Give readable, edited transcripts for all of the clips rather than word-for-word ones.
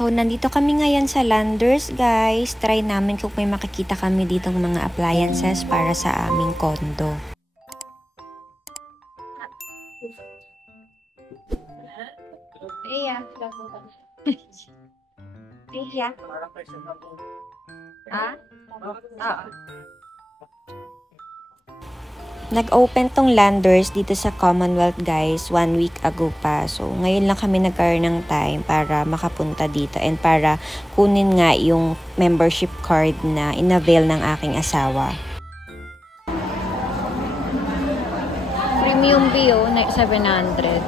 So, nandito kami ngayon sa Landers, guys. Try namin kung may makikita kami ditong mga appliances para sa aming condo. Iya. Iya. Nag-open tong Landers dito sa Commonwealth, guys, 1 week ago pa. So, ngayon lang kami nagkaroon ng time para makapunta dito and para kunin nga yung membership card na inavail ng aking asawa. Premium view, 700.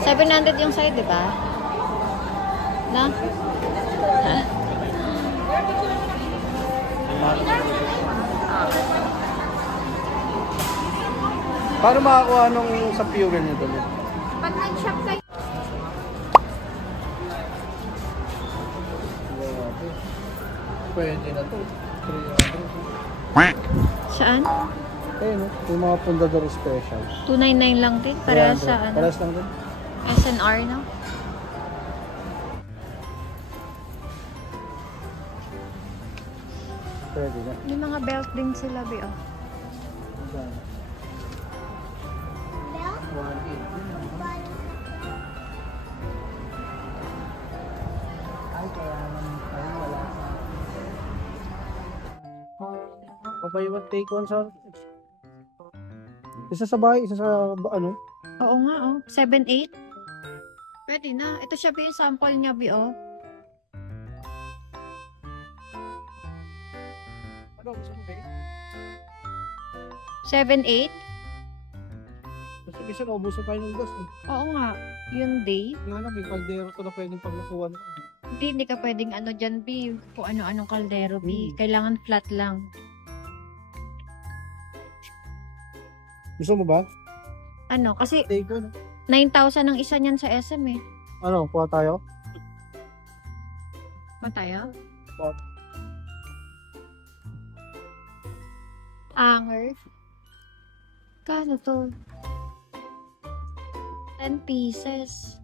700 yung side, di ba? Na? Paano makakuha nung sa fuel nyo doon? Pag nag-shop kayo. Pwede na to. Saan? Ayun, yung mga Pundador Special. 299 lang din. Para sa ano? Paras lang din. SNR, no? Pwede na. May mga belt din sila, Bi, oh. Buy one, take one, sir. Isa sa bahay, isa sa ano? Oo nga, oh. 7.8. Pwede na. Ito siya, Bi, yung sample niya, Bi, oh. Ano, gusto mo kayo? 7.8? Kasi bisa naubusan tayo ng gas eh. Oo nga. Yung day. Nga lang, may kaldero to na pwedeng paglutuan. Hindi ka pwedeng ano dyan, Bi. Kung ano-anong kaldero, Bi. Kailangan flat lang. Gusto mo ba? Ano? Kasi Take one. 9,000 ang isa niyan sa SM, eh. Ano, kuha tayo? Mataya? Kuha. Anger. Kano to? 10 pieces.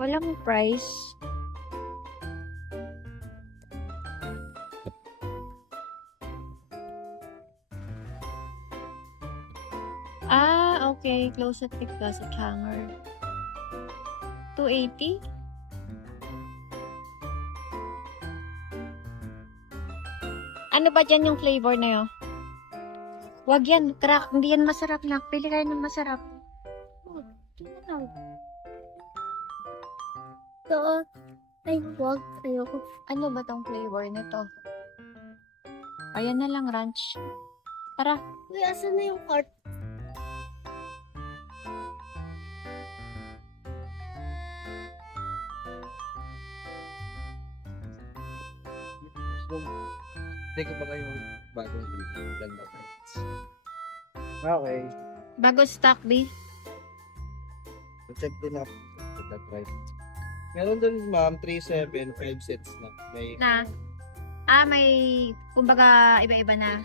Walang price. Ah, okay. Closet pick closet hanger. 280? Ano ba dyan yung flavor na yun? Wag yan. Hindi yan masarap na. Pili kayo ng masarap. So, ay, wag. Ayoko. Ano ba tong flavor nito? Ayan na lang, ranch. Tara. Uy, asan na yung cart? Take ba kayo bagong ganda friends? Okay. Bago stock, B. Check din up. That right. Meron din ma'am, 3-7, 5 sets na. May May, kumbaga, iba-iba na.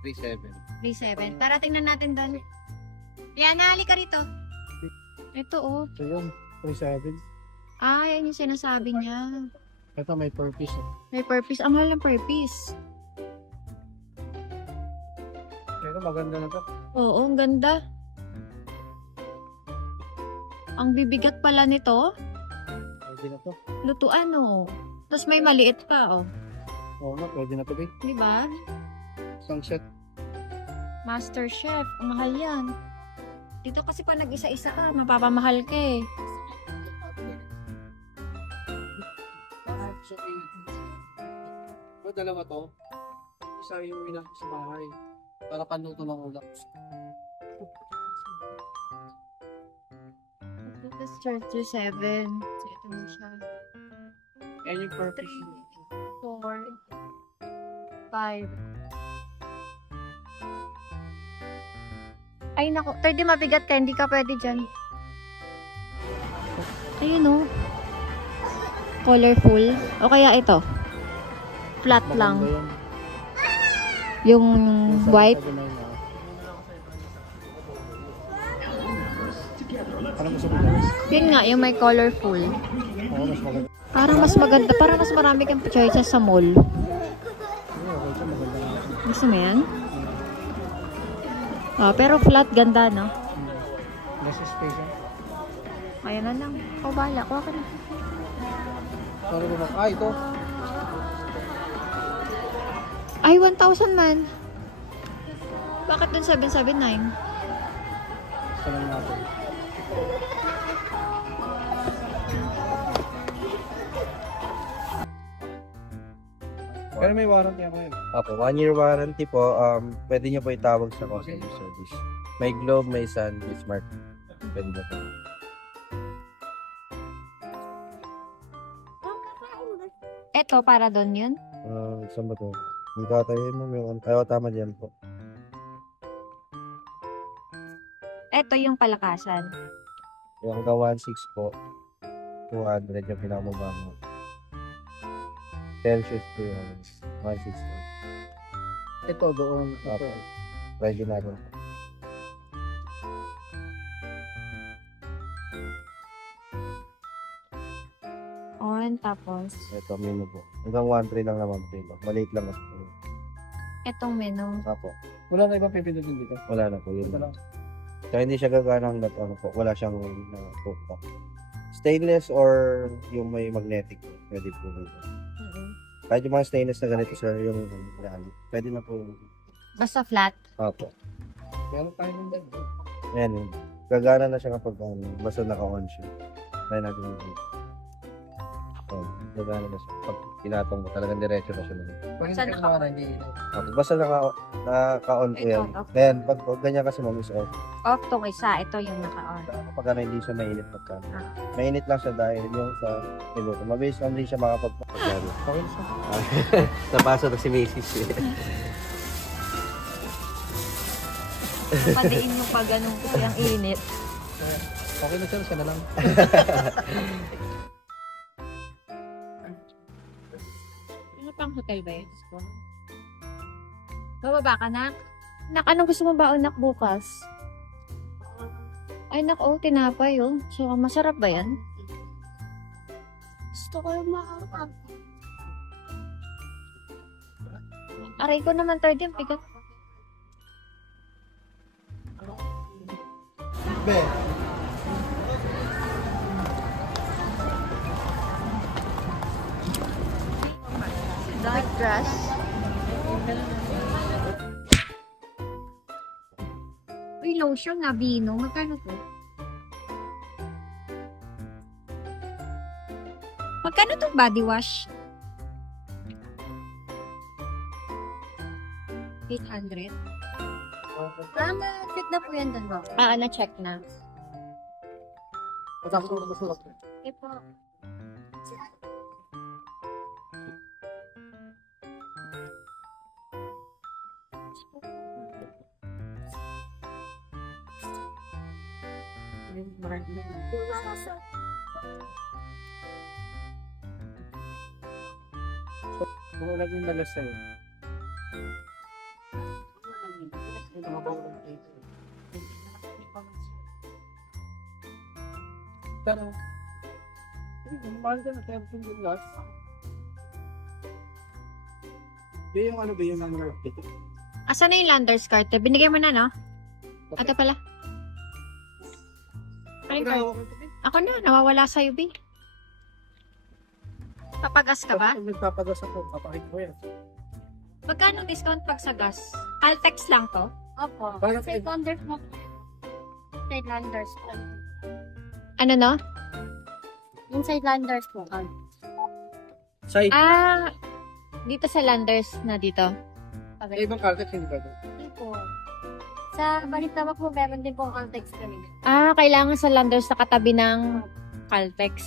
3-7. 3-7. Tara, tingnan natin doon. Yan, nahali ka rito. Ito, oh. So yun, 3-7. Ah, yan yung sinasabi niya. Ito may purpose. May purpose. Ang mahal ng purpose. Pero maganda na to. Oo, ang ganda. Ang bibigat pala nito. Pwede na to. Lutuan, oh. Tapos may maliit pa, oh. Oo nga, pwede na to ba? Di ba? Isang set. Master Chef. Ang mahal yan. Dito kasi pa nag-isa-isa ka, mapapamahal ka eh. Dalawa to. Isa yung ina sa bahay. Para panuto ng ulam. Ito is 37. So, ito na siya. And yung purpose. 4, 5. Ay, naku. Pwede mabigat ka. Hindi ka pwede dyan. Ayun, oh. Colorful. O kaya ito. Flat lang. Yung white. Ano gusto mo guys? Yun nga, yung may colorful. Oo, mas maganda. Parang mas maganda, parang mas marami kang choices sa mall. Okay, ito maganda nga. Gusto mo yan? Oh, pero flat ganda, no? Less space yan. Ayan na lang. O, bahala. Kuha ka na. Sorry ko na. Ito. Ay, 1,000 man. Bakit dun 779? Gusto lang natin. Pero may warranty ako yun. Opo, 1-year warranty po. Pwede nyo po itawag sa customer service. May globe, may sun, may smart. Pwede na po. Eto, para doon yun? Saan ba ito? Yung tatayin mo, yung... Ayaw, tama dyan po. Eto yung palakasan. Yung hanggang 1.6 po. 200 yung pinakamababa mo. 10 shoes po yung 1.6 po. Ito doon. Opo. Ready na rin. On, tapos, Ito, menu po. Hanggang 1.3 lang naman po ito. Maliit lang po. etong menu. Opo. Wala na ibang pipindutin dito. Wala na po yun. Ito lang. Kaya hindi siya gagana ng ano po. Wala siyang cookpack. Stainless or yung may magnetic. Pwede po. Kahit yung mga stainless na ganito sir, yung pwede na po. Basta flat. Opo. Meron tayo ng dyan. Ayan. Gagana na siya kapag basta naka-on siya. Kaya natin yung gagana na siya. Pag pinatong mo, talagang diretso na siya. Pag Saan hindi ka na hindi. Basta naka-on po yan. Ito, okay. Ayan, pag ganyan kasi mong is off. Off tong isa. Ito yung naka-on. Kapag hindi siya mainit pagka. Ah. Mainit lang siya dahil yung sa minuto. Mabilis lang din siya makapagpapagano. Okay na siya. Napasa na si Macy's eh. Padiin yung pag ganun ko yung init. Okay na sir, siya na lang. Ano pang hotel ba yun? Bababa ka na? Nak, anong gusto mo ba unak bukas? Ay, nak, oh, tinapay, oh. So, masarap ba yan? Gusto ko yung makakap. Aray ko naman, third yung pick up. Be. Dark grass. Uy, lotion na Vino. Magkano to? Magkano tong body wash? 800. Na-check na po yan doon ba? Na-check na. Matapos na sulat. Okay po. Kung wala yung dalas sa'yo. Pero, mahal ka na, 13 yung last. Yung ano ba yung number of it? Asan na yung Landers card? Binigay mo na, no? Ate pala. Ano yung card? Ako na, nawawala sa'yo, B. Papagas ka ba? Kapag nagpapagas ako, papakit ko yan. Magkano discount pag sa gas? Caltex lang to? Opo. Parang Side landers mo. Side landers po. Ano, no? Yung side landers po. Side. Ah, dito sa Landers na dito. May ibang Caltex, hindi ba doon? Hindi po. Sa Balitama po, meron din pong context kami. Ah, kailangan sa Landers na katabi ng Caltex.